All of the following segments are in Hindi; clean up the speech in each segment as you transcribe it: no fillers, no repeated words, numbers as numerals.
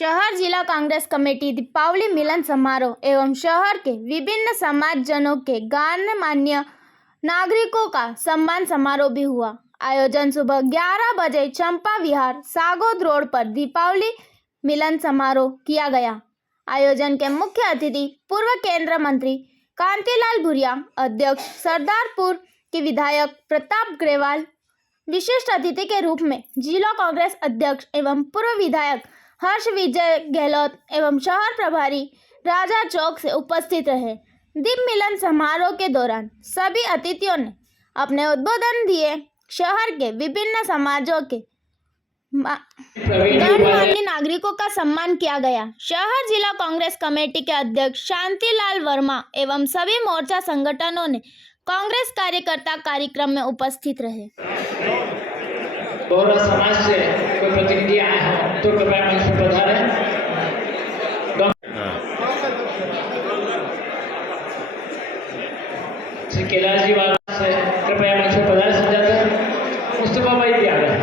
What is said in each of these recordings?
शहर जिला कांग्रेस कमेटी दीपावली मिलन समारोह एवं शहर के विभिन्न समाजजनों के गणमान्य नागरिकों का सम्मान समारोह भी हुआ। आयोजन सुबह 11 बजे चंपा विहार सागौद रोड पर दीपावली मिलन समारोह किया गया। आयोजन के मुख्य अतिथि पूर्व केंद्रीय मंत्री कांतिलाल भूरिया, अध्यक्ष सरदारपुर के विधायक प्रताप ग्रेवाल, विशिष्ट अतिथि के रूप में जिला कांग्रेस अध्यक्ष एवं पूर्व विधायक हर्ष विजय गहलोत एवं शहर प्रभारी राजा चौक से उपस्थित रहे। दीप मिलन समारोह के दौरान सभी अतिथियों ने अपने उद्बोधन दिए। शहर के विभिन्न समाजों के गणमान्य नागरिकों का सम्मान किया गया। शहर जिला कांग्रेस कमेटी के अध्यक्ष शांतिलाल वर्मा एवं सभी मोर्चा संगठनों ने कांग्रेस कार्यकर्ता कार्यक्रम में उपस्थित रहे। बहुरा समाज से कोई प्रतिनिधि आए हो तो कृपया मंच पर पधारें। श्री कैलाश जी वाला से कृपया मंच पर पधारें। सजाते मुस्तफा भाई भी आ रहे हैं।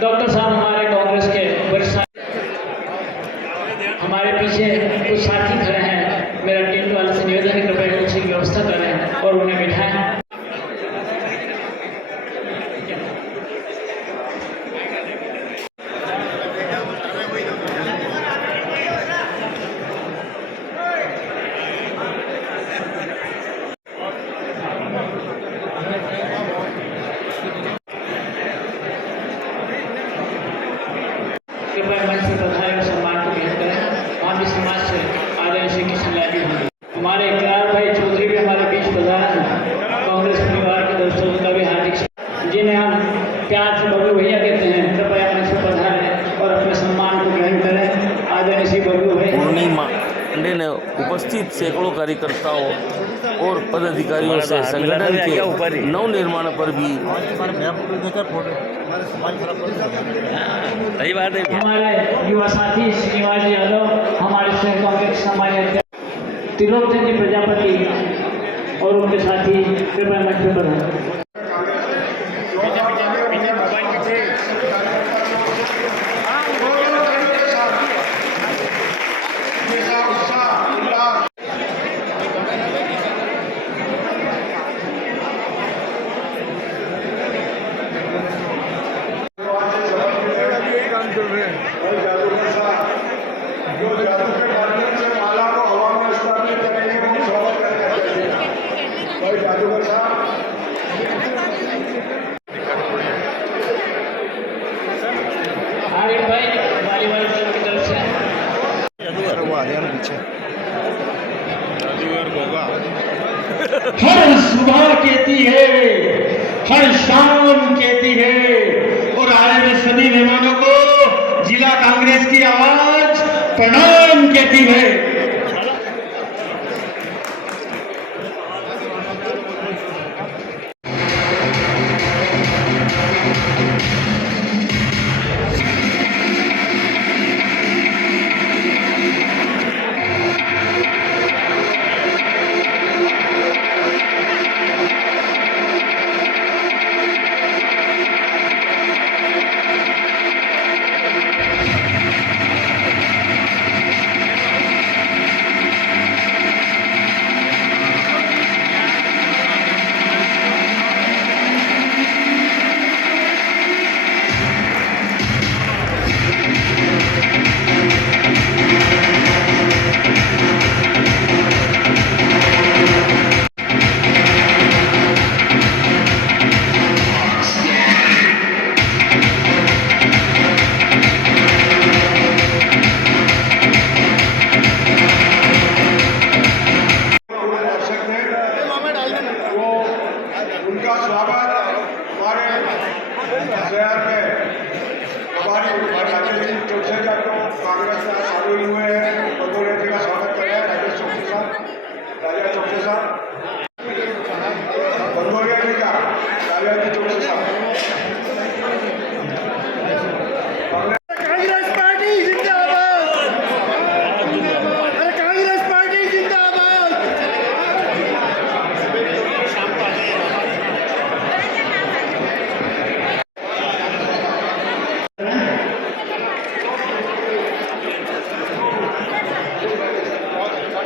डॉक्टर साहब हमारे कांग्रेस के वरिष्ठ हमारे पीछे कुछ साथी खड़े हैं। मेरा टेंट वाले से निवेदन है कृपया कुछ की व्यवस्था करें और उन्हें बिठाएं। कृपया मंच पर पधारे सम्मान को ग्रहण करें। हम इस समाज से आदरणीय श्री कृष्ण लाल जी हमारे इकरार भाई चौधरी भी हमारे बीच पधारे हैं। कांग्रेस परिवार के दोस्तों का भी हार्दिक जिन्हें हम प्यार से बबलू भैया कहते हैं, कृपया मंच पर पधारें और अपने सम्मान को ग्रहण करें। आदरणीय श्री बबलू भैया पूर्णिमा ने उपस्थित सैकड़ों कार्यकर्ताओं और पदाधिकारियों से संगठन के नव निर्माण पर भी सही बात है। हमारे युवा साथी श्रीनिवास यादव, हमारे शहर कांग्रेस हमारे अध्यक्ष त्रिलोचन जी प्रजापति और उनके साथी कृपया मंच पर पधारें। हर सुबह कहती है, हर शाम कहती है और आए हुए सभी मेहमानों को जिला कांग्रेस की आवाज प्रणाम कहती है।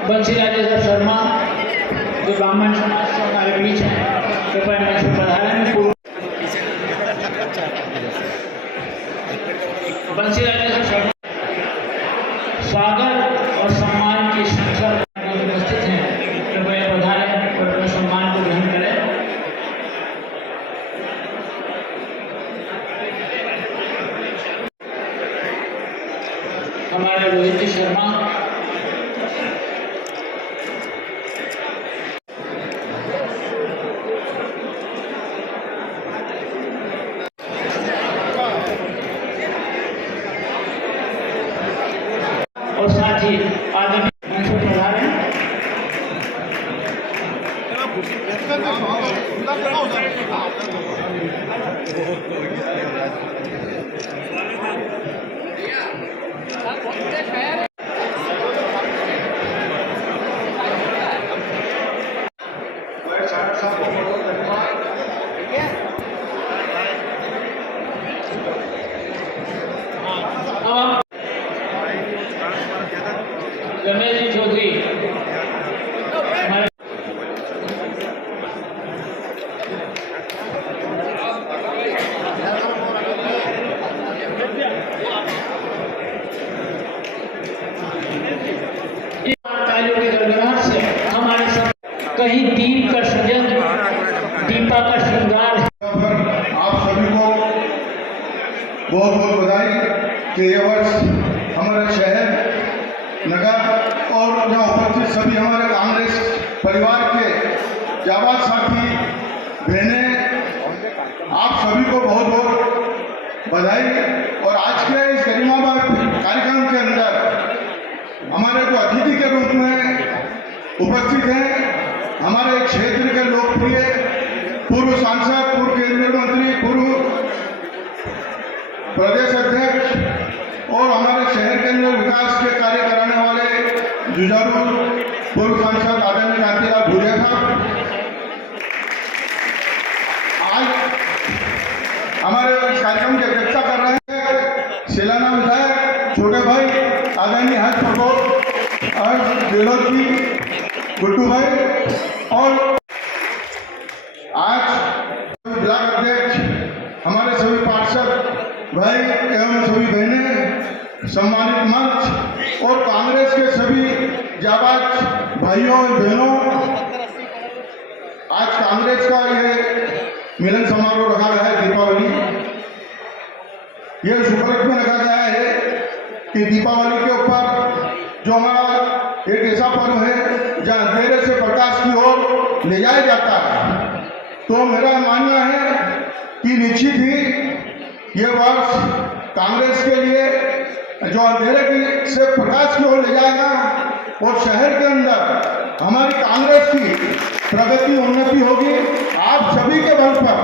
बंसी राजेश्वर शर्मा जो ब्राह्मण समाज से हमारे बीच हैं, कृपया मंच पर पधारें। बंसी राजेश्वर शर्मा स्वागत और सम्मान की श्रृंखला में उपस्थित हैं, कृपया पधारें और अपने सम्मान को ग्रहण करें। हमारे रोहित शर्मा और साथ ही आदरणीय मंच पर पधारें। रमेश जी चौधरी हमारे तालियों के गड़गड़ाहट से हमारे सब कहीं दीप का सजन, दीपा का श्रृंगार है। आप सभी को बहुत बहुत बधाई कि ये वर्ष हमारे शहर, नगर और यहाँ उपस्थित सभी हमारे कांग्रेस परिवार के जाबाज साथी बहनें, आप सभी को बहुत बहुत बधाई। और आज के इस गरिमामय कार्यक्रम के अंदर हमारे को अतिथि के रूप में उपस्थित हैं हमारे क्षेत्र के लोकप्रिय पूर्व सांसद, पूर्व केंद्रीय मंत्री, पूर्व प्रदेश अध्यक्ष और हमारे शहर के अंदर विकास के कार्य कराने वाले जुझारू पूर्व सांसद आदरणीय कांतिलाल भूरिया साहब, आज हमारे इस कार्यक्रम की अध्यक्षता कर रहे हैं सिलाना विधायक छोटे भाई आदरणीय हर्ष प्रकोप और गहलोत जी, गुड्डू भाई, और आज ब्लॉक अध्यक्ष हमारे सभी पार्षद भाई एवं सभी बहनें, सम्मानित मंच और कांग्रेस के सभी जाबाज भाइयों और बहनों, आज कांग्रेस का यह मिलन समारोह रखा गया है। दीपावली यह शुभ में रखा गया है कि दीपावली के ऊपर जो हमारा एक ऐसा पर्व है जहाँ अंधेरे से प्रकाश की ओर ले जाया जाता है, तो मेरा मानना है कि निश्चित ही ये वर्ष कांग्रेस के लिए जो अंधेरे की से प्रकाश की ओर ले जाएगा और शहर के अंदर हमारी कांग्रेस की प्रगति उन्नति होगी। आप सभी के बल पर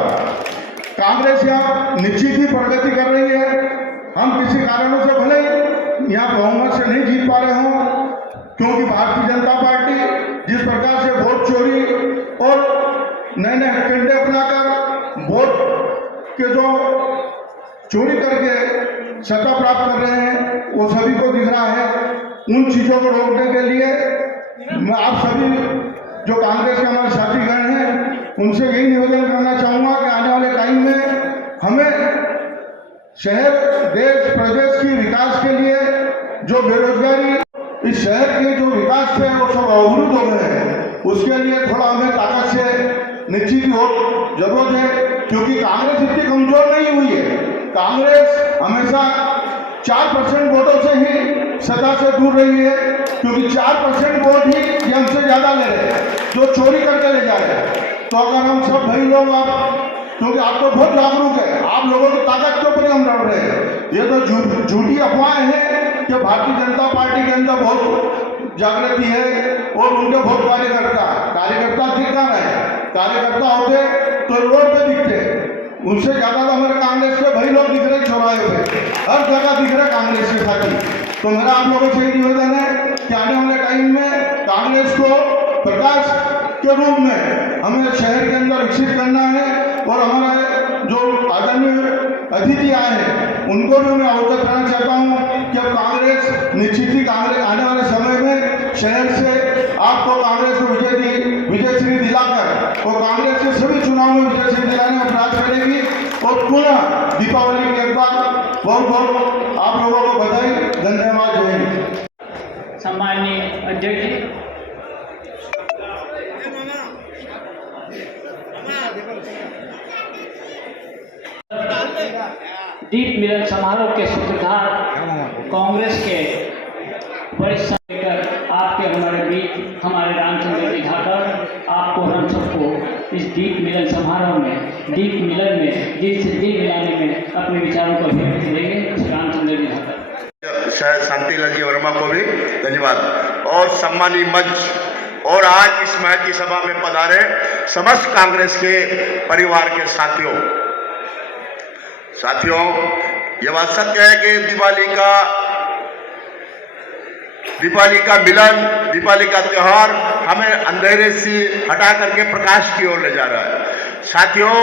कांग्रेस यहाँ निश्चित ही प्रगति कर रही है। हम किसी कारणों से भले यहाँ बहुमत से नहीं जीत पा रहे हों, क्योंकि भारतीय जनता पार्टी जिस प्रकार से वोट चोरी और नए नए हथकंडे अपनाकर वोट के जो चोरी करके सत्ता प्राप्त कर रहे हैं वो सभी को दिख रहा है। उन चीज़ों को रोकने के लिए मैं आप सभी जो कांग्रेस के हमारे साथीगण हैं उनसे यही निवेदन करना चाहूँगा कि आने वाले टाइम में हमें शहर, देश, प्रदेश की विकास के लिए जो बेरोजगारी, इस शहर के जो विकास थे वो सब अवरुद्ध हो गए हैं, उसके लिए थोड़ा हमें ताकत से निश्चित हो जरूरत है, क्योंकि कांग्रेस इतनी कमजोर नहीं हुई है। कांग्रेस हमेशा 4% वोटों से ही सत्ता से दूर रही है, क्योंकि 4% वोट ही ये हमसे ज़्यादा ले रहे हैं, जो चोरी करके ले जा रहे हैं। तो अगर हम सब भाई लोग, आप क्योंकि आप तो बहुत जागरूक है, आप लोगों की ताकत के ऊपर हम लड़ रहे हैं। ये तो झूठी अफवाहें हैं कि भारतीय जनता पार्टी के अंदर बहुत जागृति है और उनके बहुत कार्यकर्ता दिख रहा है। कार्यकर्ता होते तो रोड पे दिखते, उनसे ज़्यादा तो हमारे कांग्रेस के भाई लोग दिख रहे चौराहे पे, हर जगह दिख रहे कांग्रेस के साथी। तो मेरा आप लोगों से निवेदन है कि आने वाले टाइम में कांग्रेस को प्रकाश के रूप में हमें शहर के अंदर विकसित करना है। और हमारे जो आदरणीय अतिथि आए हैं उनको भी मैं अवगत कराना चाहता हूँ कि अब कांग्रेस निश्चित ही कांग्रेस आने वाले समय में शहर से आपको कांग्रेस को विजयश्री दिलाकर और कांग्रेस के सभी चुनाव में विजयश्री दिलाने का प्रयास करेगी। और पुनः दीपावली की एक बार बहुत बहुत आप लोगों को बधाई, धन्यवाद, जय हिंद। सम्माननीय अध्यक्ष जी, दीप मिलन समारोह के सूत्रधार कांग्रेस के वरिष्ठ नेता आपके हमारे बीच हमारे रामचंद्र जी ठाकर, आपको हम सबको इस दीप मिलन समारोह में, दीप मिलन में, दीप से दीप मिलाने में अपने विचारों को व्यक्त करेंगे। रामचंद्र जी ठाकर। शायद शांतिलाल जी वर्मा को भी धन्यवाद और सम्मानीय मंच और आज इस महती सभा में पधारे समस्त कांग्रेस के परिवार के साथियों, ये बात सत्य है कि दिवाली का मिलन, दिवाली का त्योहार हमें अंधेरे से हटा करके प्रकाश की ओर ले जा रहा है। साथियों,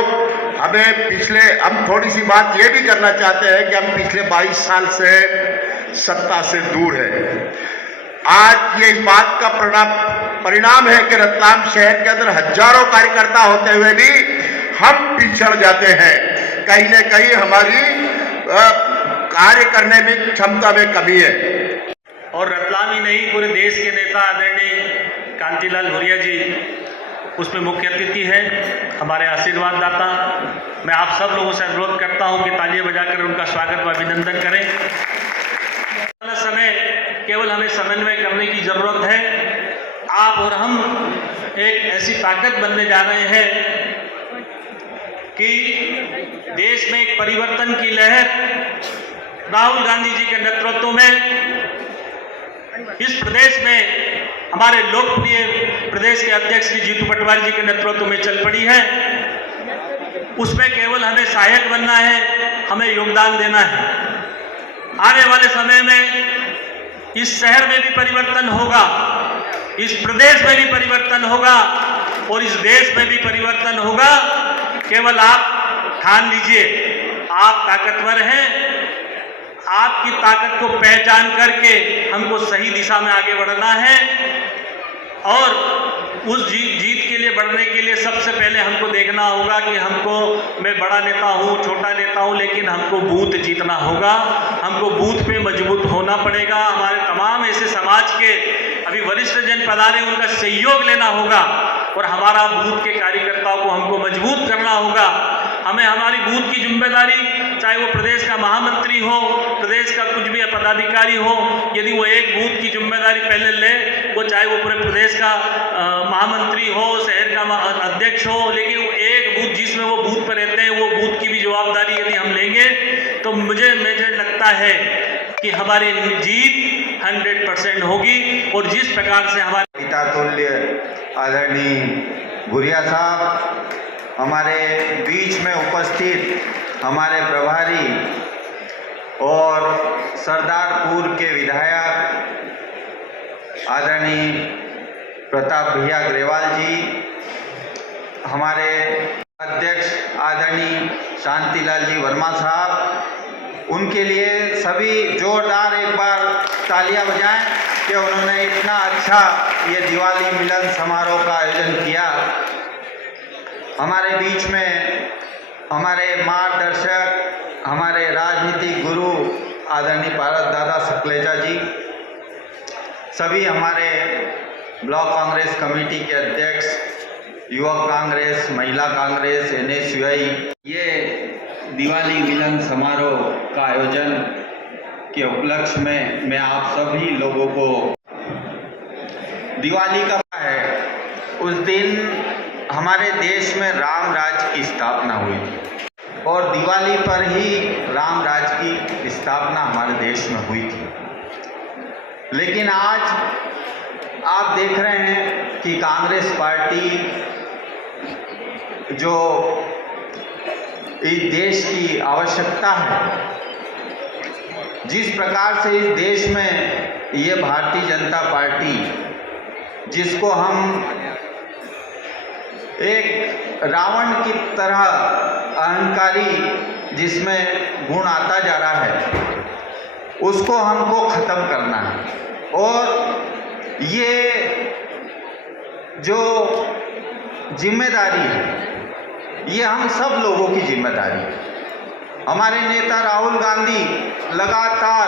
हम थोड़ी सी बात ये भी करना चाहते हैं कि हम पिछले 22 साल से सत्ता से दूर है। आज ये इस बात का परिणाम है कि रतलाम शहर के अंदर हजारों कार्यकर्ता होते हुए भी हम पिछड़ जाते हैं। कहीं न कहीं हमारी कार्य करने में क्षमता में कमी है। और रतलाम ही नहीं, पूरे देश के नेता आदरणीय कांतिलाल भूरिया जी उसमें मुख्य अतिथि है, हमारे आशीर्वाद दाता। मैं आप सब लोगों से अनुरोध करता हूं कि तालियां बजाकर उनका स्वागत व अभिनंदन करें। समय केवल हमें समन्वय करने की जरूरत है। आप और हम एक ऐसी ताकत बनने जा रहे हैं कि देश में एक परिवर्तन की लहर राहुल गांधी जी के नेतृत्व में इस प्रदेश में हमारे लोकप्रिय प्रदेश के अध्यक्ष श्री जीतू पटवारी जी के नेतृत्व में चल पड़ी है। उसमें केवल हमें सहायक बनना है, हमें योगदान देना है। आने वाले समय में इस शहर में भी परिवर्तन होगा, इस प्रदेश में भी परिवर्तन होगा और इस देश में भी परिवर्तन होगा। केवल आप ठान लीजिए, आप ताकतवर हैं। आपकी ताकत को पहचान करके हमको सही दिशा में आगे बढ़ना है और उस जीत के लिए बढ़ने के लिए सबसे पहले हमको देखना होगा कि मैं बड़ा नेता हूँ, छोटा नेता हूँ, लेकिन हमको बूथ जीतना होगा। हमको बूथ पे मजबूत होना पड़ेगा। हमारे तमाम ऐसे समाज के अभी वरिष्ठ जन पधारे, उनका सहयोग लेना होगा और हमारा बूथ के कार्यकर्ताओं को हमको मजबूत करना होगा। हमें हमारी बूथ की जिम्मेदारी, चाहे वो प्रदेश का महामंत्री हो, प्रदेश का कुछ भी पदाधिकारी हो, यदि वो एक बूथ की जिम्मेदारी पहले ले, वो चाहे वो पूरे प्रदेश का महामंत्री हो, शहर का अध्यक्ष हो, लेकिन वो एक बूथ जिसमें वो बूथ पर रहते हैं, वो बूथ की भी जवाबदारी यदि हम लेंगे तो मुझे लगता है कि हमारी जीत 100% होगी। और जिस प्रकार से हमारे पिता तुल्य आदरणीय भूरिया साहब, हमारे बीच में उपस्थित हमारे प्रभारी और सरदारपुर के विधायक आदरणीय प्रताप भैया ग्रेवाल जी, हमारे अध्यक्ष आदरणीय शांतिलाल जी वर्मा साहब, उनके लिए सभी जोरदार एक बार तालियां बजाएं कि उन्होंने इतना अच्छा ये दिवाली मिलन समारोह का आयोजन किया। हमारे बीच में हमारे मार्गदर्शक, हमारे राजनीतिक गुरु आदरणीय पारस दादा सकलेचा जी, सभी हमारे ब्लॉक कांग्रेस कमेटी के अध्यक्ष, युवक कांग्रेस, महिला कांग्रेस, NSUI, ये दिवाली मिलन समारोह का आयोजन के उपलक्ष्य में मैं आप सभी लोगों को, दिवाली का है उस दिन हमारे देश में राम राज्य की स्थापना हुई थी और दिवाली पर ही राम राज्य की स्थापना हमारे देश में हुई थी। लेकिन आज आप देख रहे हैं कि कांग्रेस पार्टी जो इस देश की आवश्यकता है, जिस प्रकार से इस देश में ये भारतीय जनता पार्टी, जिसको हम एक रावण की तरह अहंकारी जिसमें गुण आता जा रहा है, उसको हमको ख़त्म करना है। और ये जो जिम्मेदारी है ये हम सब लोगों की जिम्मेदारी है। हमारे नेता राहुल गांधी लगातार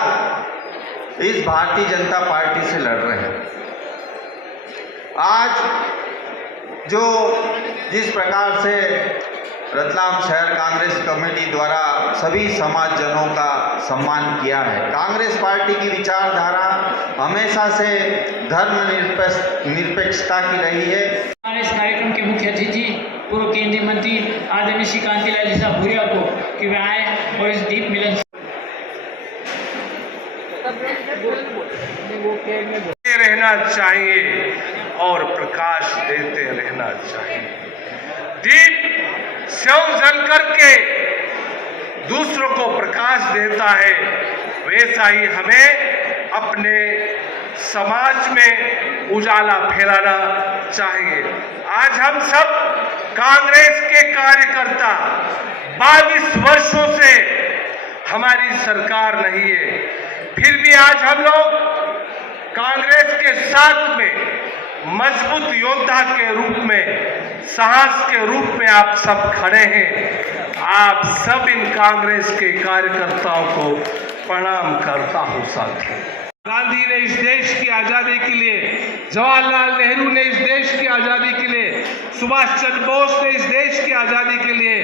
इस भारतीय जनता पार्टी से लड़ रहे हैं। आज जो जिस प्रकार से रतलाम शहर कांग्रेस कमेटी द्वारा सभी समाजजनों का सम्मान किया है, कांग्रेस पार्टी की विचारधारा हमेशा से धर्मनिरपेक्षता की रही है। हमारे इस कार्यक्रम के मुख्य अतिथि पूर्व केंद्रीय मंत्री आदरणीय श्री कांतिलाल जी साहब भूरिया को कि वे आए और इस दीप मिलन रहना चाहिए और प्रकाश देते रहना चाहिए। दीप स्व जल करके दूसरों को प्रकाश देता है, वैसा ही हमें अपने समाज में उजाला फैलाना चाहिए। आज हम सब कांग्रेस के कार्यकर्ता 22 वर्षों से हमारी सरकार नहीं है, फिर भी आज हम लोग कांग्रेस के साथ में मजबूत योद्धा के रूप में, साहस के रूप में आप सब खड़े हैं। आप सब इन कांग्रेस के कार्यकर्ताओं को प्रणाम करता हूं। साथियों, गांधी ने इस देश की आज़ादी के लिए, जवाहरलाल नेहरू ने इस देश की आज़ादी के लिए, सुभाष चंद्र बोस ने इस देश की आज़ादी के लिए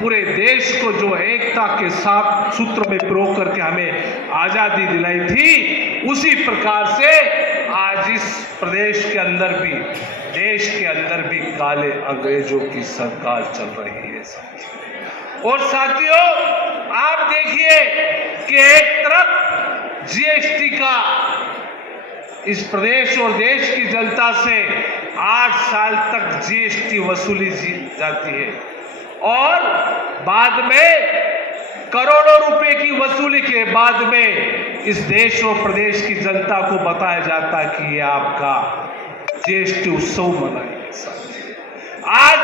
पूरे देश को जो एकता के साथ सूत्र में पिरो करके हमें आज़ादी दिलाई थी, उसी प्रकार से आज इस प्रदेश के अंदर भी, देश के अंदर भी काले अंग्रेजों की सरकार चल रही है। और साथियों, आप देखिए कि एक तरफ जीएसटी का इस प्रदेश और देश की जनता से 8 साल तक जीएसटी वसूली जाती है और बाद में करोड़ों रुपए की वसूली के बाद में इस देश और प्रदेश की जनता को बताया जाता है कि ये आपका जीएसटी उत्सव मनाइए। आज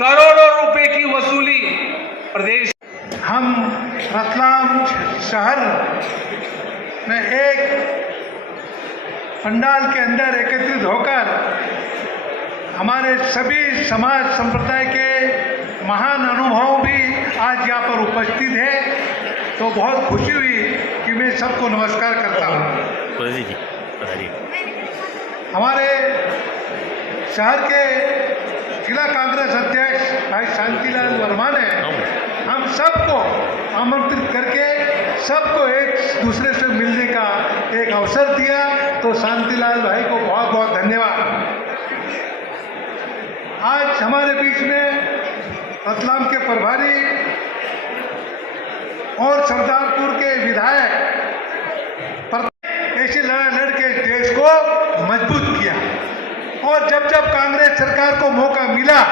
करोड़ों रुपए की वसूली प्रदेश। हम रतलाम शहर में एक पंडाल के अंदर एकत्रित होकर हमारे सभी समाज संप्रदाय के महान अनुभव भी आज यहाँ पर उपस्थित है, तो बहुत खुशी हुई कि मैं सबको नमस्कार करता हूँ। हमारे शहर के जिला कांग्रेस अध्यक्ष भाई शांतिलाल वर्मा ने हम सबको आमंत्रित करके सबको एक दूसरे से मिलने का एक अवसर दिया, तो शांतिलाल भाई को बहुत बहुत धन्यवाद। आज हमारे बीच में रतलाम के प्रभारी और सरदारपुर के विधायक ऐसी लड़ के देश को मजबूत किया, और जब जब कांग्रेस सरकार को मौका मिला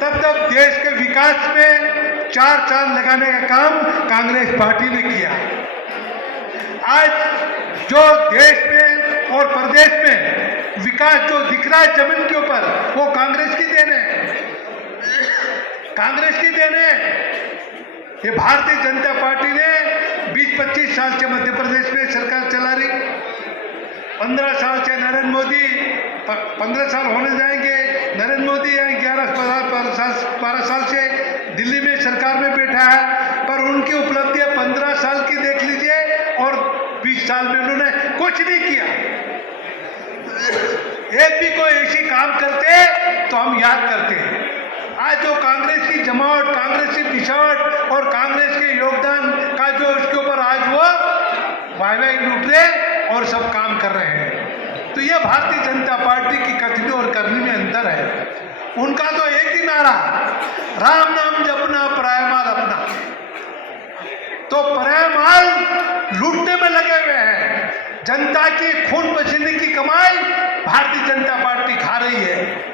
तब तब देश के विकास में 4 चांद लगाने का काम कांग्रेस पार्टी ने किया। आज जो देश में और प्रदेश में विकास जो दिख रहा है जमीन के ऊपर, वो कांग्रेस की देन है, कांग्रेस की देन है। ये भारतीय जनता पार्टी ने 20-25 साल से मध्य प्रदेश में सरकार चला रही, 15 साल से नरेंद्र मोदी, 15 साल होने जाएंगे नरेंद्र मोदी यहाँ 11-12 साल से दिल्ली में सरकार में बैठा है, पर उनकी उपलब्धियां 15 साल की देख लीजिए और 20 साल में उन्होंने कुछ नहीं किया। एक भी कोई ऐसी काम करते तो हम याद करते हैं। आज जो कांग्रेस की जमावट, कांग्रेस की पिछावट और कांग्रेस के योगदान का जो इसके ऊपर आज वो वाह लूट रहे और सब काम कर रहे हैं, तो ये भारतीय जनता पार्टी की कथनी और करनी में अंतर है। उनका तो एक ही नारा, राम नाम जपना परायमाल अपना, तो परायमाल लूटने में लगे हुए हैं। जनता की खून पसीने की कमाई भारतीय जनता पार्टी खा रही है।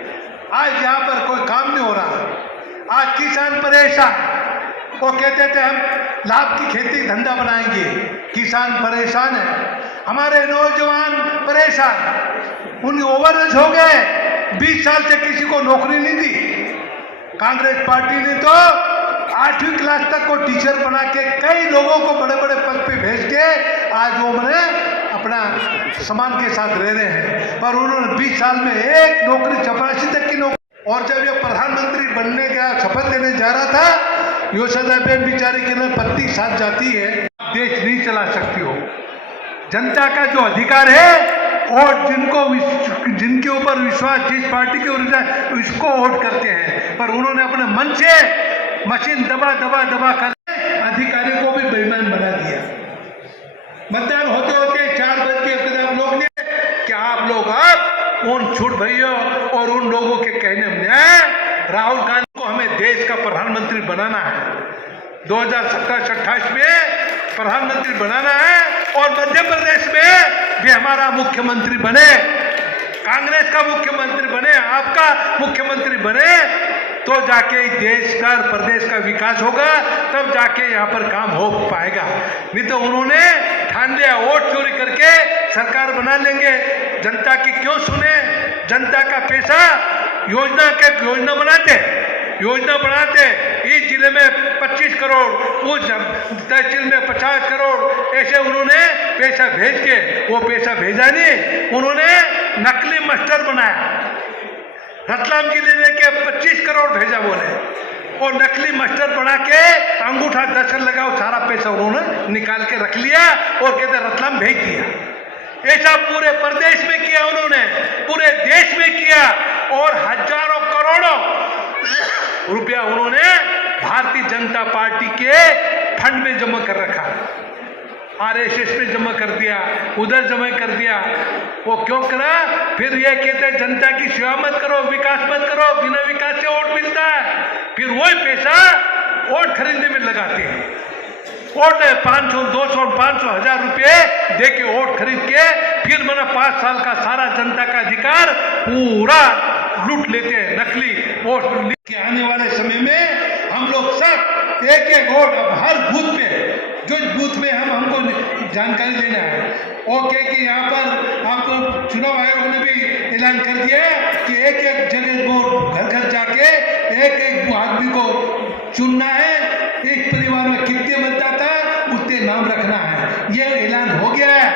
आज यहाँ पर कोई काम नहीं हो रहा। आज किसान परेशान, वो कहते थे हम लाभ की खेती धंधा बनाएंगे, किसान परेशान है। हमारे नौजवान परेशान, उन ओवरएज हो गए, 20 साल से किसी को नौकरी नहीं दी। कांग्रेस पार्टी ने तो 8वीं क्लास तक को टीचर बना के कई लोगों को बड़े बड़े पद पे भेज के आज वो मैंने अपना सम्मान के साथ रह रहे हैं, पर उन्होंने 20 साल में एक नौकरी, चपरासी तक की नौकरी। और जब ये प्रधानमंत्री बनने का शपथ लेने जा रहा था, योशदाबेन बेचारी के लिए पत्नी साथ जाती है, देश नहीं चला सकती हो। जनता का जो अधिकार है और जिनके ऊपर विश्वास, जिस पार्टी के ऊपर उसको वोट करते हैं, पर उन्होंने अपने मन से मशीन दबा कर अधिकारियों को भी बेईमान बना दिया। मतदान होते होते 4 बज के आप लोग ने क्या आप लोग अब उन छोट भाइयों और उन लोगों के कहने में राहुल गांधी को हमें देश का प्रधानमंत्री बनाना है, 2027-28 में प्रधानमंत्री बनाना है और मध्य प्रदेश में भी हमारा मुख्यमंत्री बने, कांग्रेस का मुख्यमंत्री बने, आपका मुख्यमंत्री बने, तो जाके देश का, प्रदेश का विकास होगा, तब जाके यहाँ पर काम हो पाएगा। नहीं तो उन्होंने ठान लिया वोट चोरी करके सरकार बना लेंगे, जनता की क्यों सुने। जनता का पैसा योजना बनाते इस जिले में 25 करोड़, उस तहसील में 50 करोड़, ऐसे उन्होंने पैसा भेज के, वो पैसा भेजा नहीं, उन्होंने नकली मास्टर बनाया। रतलाम जिले में के 25 करोड़ भेजा बोले, और नकली मास्टर बना के अंगूठा दस्तखत लगाओ, सारा पैसा उन्होंने निकाल के रख लिया और कहते रतलाम भेज दिया। ऐसा पूरे प्रदेश में किया उन्होंने, पूरे देश में किया, और हजारों करोड़ों रुपया उन्होंने भारतीय जनता पार्टी के फंड में जमा कर रखा, आरएसएस में जमा कर दिया, उधर जमा कर दिया। वो क्यों करा? फिर ये कहते हैं जनता की सेवा मत करो, विकास मत करो, बिना विकास से वोट मिलता है। फिर वही पैसा वोट खरीदने में लगाते हैं, वोट 500, 200, 500, 1000 रुपये दे के वोट खरीद के फिर मैंने 5 साल का सारा जनता का अधिकार पूरा लूट लेते हैं, नकली वोट के। आने वाले समय में हम लोग सब एक वोट, अब हर बूथ पे, जो बूथ में हमको जानकारी लेना है, ओके कि यहाँ पर आपको चुनाव आयोग ने भी ऐलान कर दिया कि एक जगह वोट घर जाके एक आदमी को चुनना है, एक परिवार में कितने मतदाता उतने नाम रखना है, ये ऐलान हो गया है।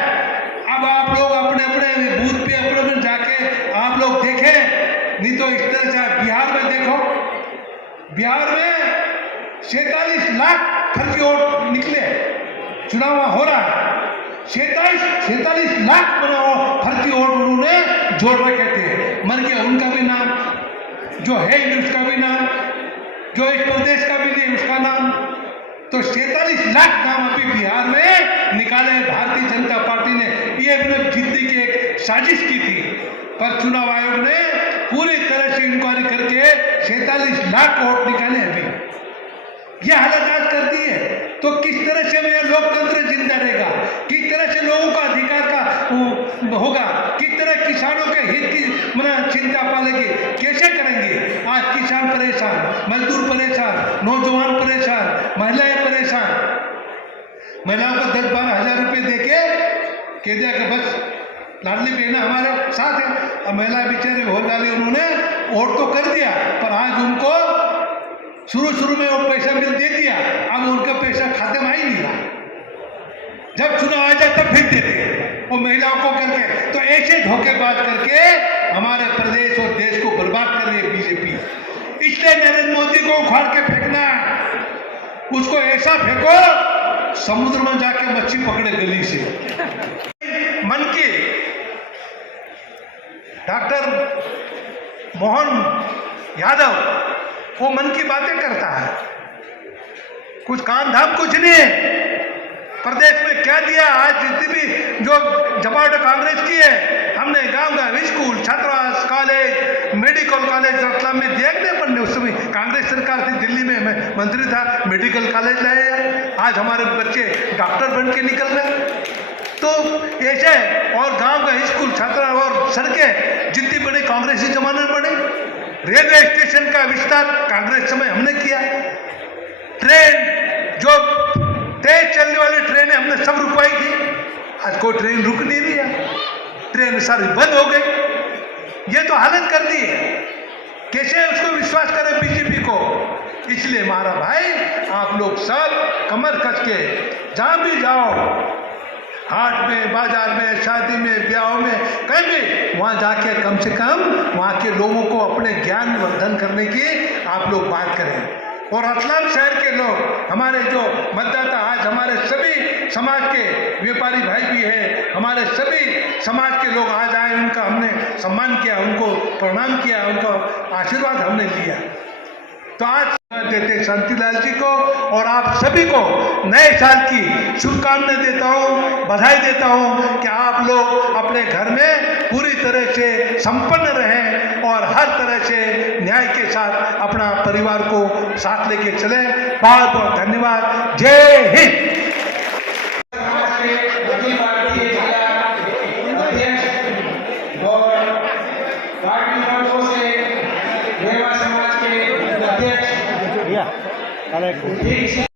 अब आप लोग अपने अपने बूथ पे अपने जाके आप लोग देखें, नहीं तो इस तरह से बिहार में देखो, बिहार में 47 लाख फर्जी वोट निकले, चुनाव हो रहा है, 47 लाख फर्जी वोट उन्होंने जोड़ रखे थे। मर गया उनका भी नाम, जो है उसका भी नाम, जो इस प्रदेश का भी नहीं उसका नाम, तो 47 लाख नाम अभी बिहार में निकाले। भारतीय जनता पार्टी ने ये अपने जीतने की एक साजिश की थी, पर चुनाव आयोग ने पूरी तरह से इंक्वायरी करके 47 लाख वोट निकाले। अभी यह हालत आज कर दी है, तो किस तरह से मेरा लोकतंत्र जिंदा रहेगा, किस तरह से लोगों का अधिकार का होगा, किस तरह किसानों के हित की चिंता पालेगी, कैसे करेंगे। आज किसान परेशान, मजदूर परेशान, नौजवान परेशान, महिलाएं परेशान। महिलाओं को 10-12 हजार रुपये दे के कह दिया कि बस लाडली बहना हमारे साथ है, और महिला बेचारे बहुत डाली, उन्होंने वोट तो कर दिया, पर आज उनको शुरू में वो पैसा दे दिया, अब उनका पैसा खाते में आ ही नहीं रहा। जब चुनाव आ जाए तब फिर देते हैं वो महिलाओं को करके। तो ऐसे धोखेबाज करके हमारे प्रदेश और देश को बर्बाद कर रही है बीजेपी। इसलिए नरेंद्र मोदी को उखाड़ के फेंकना है, उसको ऐसा फेंको समुद्र में जाके मच्छी पकड़े गली से। मन की डॉक्टर मोहन यादव वो मन की बातें करता है, कुछ काम धाम कुछ नहीं। प्रदेश में क्या दिया? आज जितनी भी जो जमावट कांग्रेस की है, हमने गांव स्कूल, छात्रावास, कॉलेज, मेडिकल कॉलेज रतलाम में देखने पड़ने। उस समय कांग्रेस सरकार थी, दिल्ली में मैं मंत्री था, मेडिकल कॉलेज लाए। आज हमारे बच्चे डॉक्टर बन के निकल रहे। तो ऐसे और गांव का स्कूल, छात्रा और सड़कें जितनी बड़ी कांग्रेसी जमाने में बने। रेलवे स्टेशन का विस्तार कांग्रेस समय हमने किया। ट्रेन, जो तेज चलने वाली ट्रेनें हमने सब रुकवाई थी। आज कोई ट्रेन रुक नहीं रही है, ट्रेन सारी बंद हो गई। ये तो हालत कर दी है, कैसे उसको विश्वास करें बीजेपी को। इसलिए हमारा भाई, आप लोग सब कमर कस के जहां भी जाओ, हाट में, बाजार में, शादी में, ब्याहों में, कहीं भी वहाँ जाके कम से कम वहाँ के लोगों को अपने ज्ञान वर्धन करने की आप लोग बात करें। और रतलाम शहर के लोग, हमारे जो मतदाता, आज हमारे सभी समाज के व्यापारी भाई भी हैं, हमारे सभी समाज के लोग आज आए, उनका हमने सम्मान किया, उनको प्रणाम किया, उनको आशीर्वाद हमने लिया। तो आज देते शांतिलाल जी को और आप सभी को नए साल की शुभकामनाएं देता हूँ, बधाई देता हूँ कि आप लोग अपने घर में पूरी तरह से संपन्न रहें और हर तरह से न्याय के साथ अपना परिवार को साथ लेके चलें। बहुत बहुत धन्यवाद। जय हिंद। ठीक